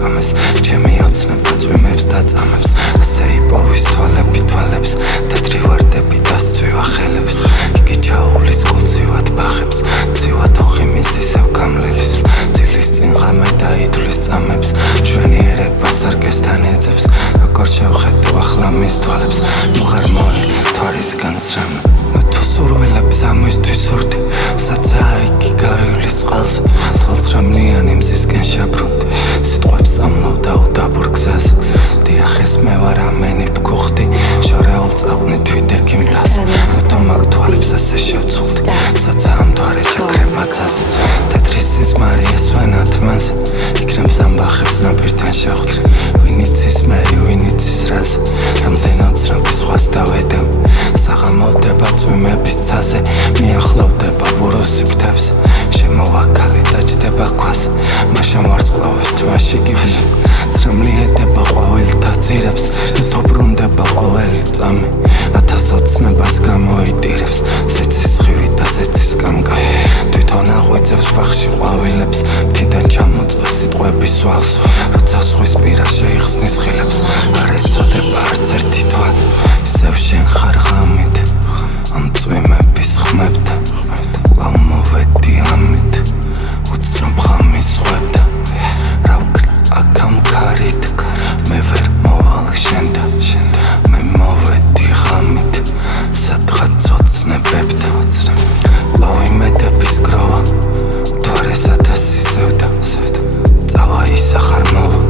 გამკამეს ჩემი ოცნება წვიმებს და წამებს ასე იპოვის თვალები თვალებს თეთრი ვარდები დასწვივა ხელებს იგი ჩაუვლის გულწივად ბაღებს ცივად ოხი მის ისევ გამლელის ძილის წინ ღამე და ითვლის წამებს მშვენიერება სარკესთან ეძებს როგორ შევხედო ახლა მის თვალებს ნუ ხარ მოე თვარისგან წრემ ნუ თუ სურვილებს ამისთვის ვურდი საცაა იგი გაივლის წყალზე სულწრემლიანი მზისკენ შაბრუნდი სიტყვებს წამლავდა უდაბურ გზაზე დიახ ეს მე ვარ ამენით გუხდი შორეულ წავნით ვიდექი მტაზე ნუ თუ მაგ თვალებს ასე შევცულდი საცაა მთვარე ჩაქრებაცაზე თეთრი სიზმარი ესვენა თმანზე იქნებს ამბახებს ნაპირთან შევხდრი ვინ იცის მერი ვინ იცის რაზე რამდენ ოცნები სხვას დავედევ საღამოვდება წვიმების ცაზე მიახლოვდება ბურუსი ფრთებზე შემოვაქალი დაჯდება ქვაზე მაშამ ვარს კლავებს თვაში გიბში წრემლი ეტება ყვავილთა ძირებს თვითო ბრუნდება ყოველი წამი ათას ოცნებას გამოიტირებს სეცის ხივი და სეცის გამგავი თვითონ აღვიძებს ბაღში ყვავილებს მთიდან ჩამოწვეს სიტყვების ვალს როცა ზღვის პირა შეიხსნის ხილებს არ ეცოდება არც ერთი თვალი ისევ შენ ხარ ღამით ამ წვიმების ხმებთან კვლავ მოვედი ამით უცნობ ღამის ზღვებთან რა ვქნა აქ ამ ქარით მე ვერ მოვალ შენთან მე მოვედი ღამით სადღაც ოცნებებთან კვლავ იმედების გროვა მთვარესადას ისევდა წავა ისა ხარ მოვა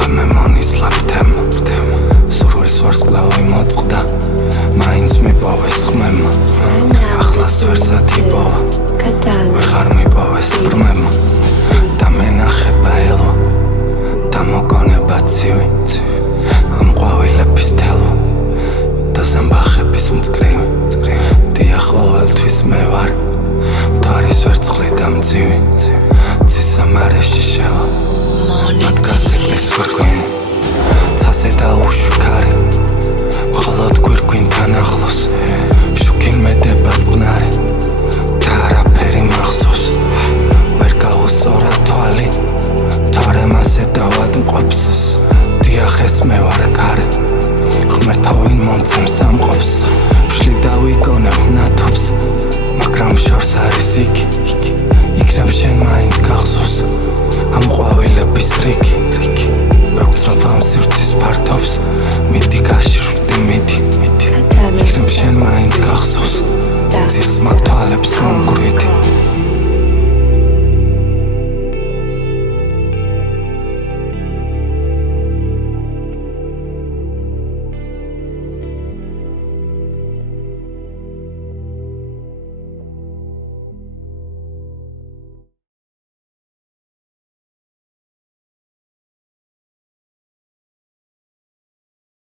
ღამე მონისლავ თემა სურვილს ვარს კვლავ იმოწყდა მაინც მიპოვეს ხმემა ახლას ვერსად იპოვა ვეღარ მიპოვეს ბრმემა და მენახება ელვა და მოგონება ცივი ამ ყვავილების თელვა და ზამბახების მწკრივი დიახ ყოველთვის მე ვარ მთვარის ვერცხლი და მძივი ცისამარეში შევა მათგასიყლის გვირგვინი ცაზე და უშუქარი მხოლოდ გვირგვინთან ახლოს შუქინ მედება წყნარი და არაფერი მახსოვს ვერ გაუსწორა თვალი თორემ ასე დავადმყოფს დიახ ეს მე ვარ გარე ღმერთო ვინ მომცემს ამყოფს ვშლი დავიგონებ ნათობს მაგრამ შორს არის იგი იქნებ შენ მაინც გახსოვს ამ ყვავილების რიგი ვერ ვწრობ ამ სივრცის ფართობს მიდი გაშიშვდი მიდი იქნებ შენ მაინც გახსოვს ძის მაგ თვალებს რომ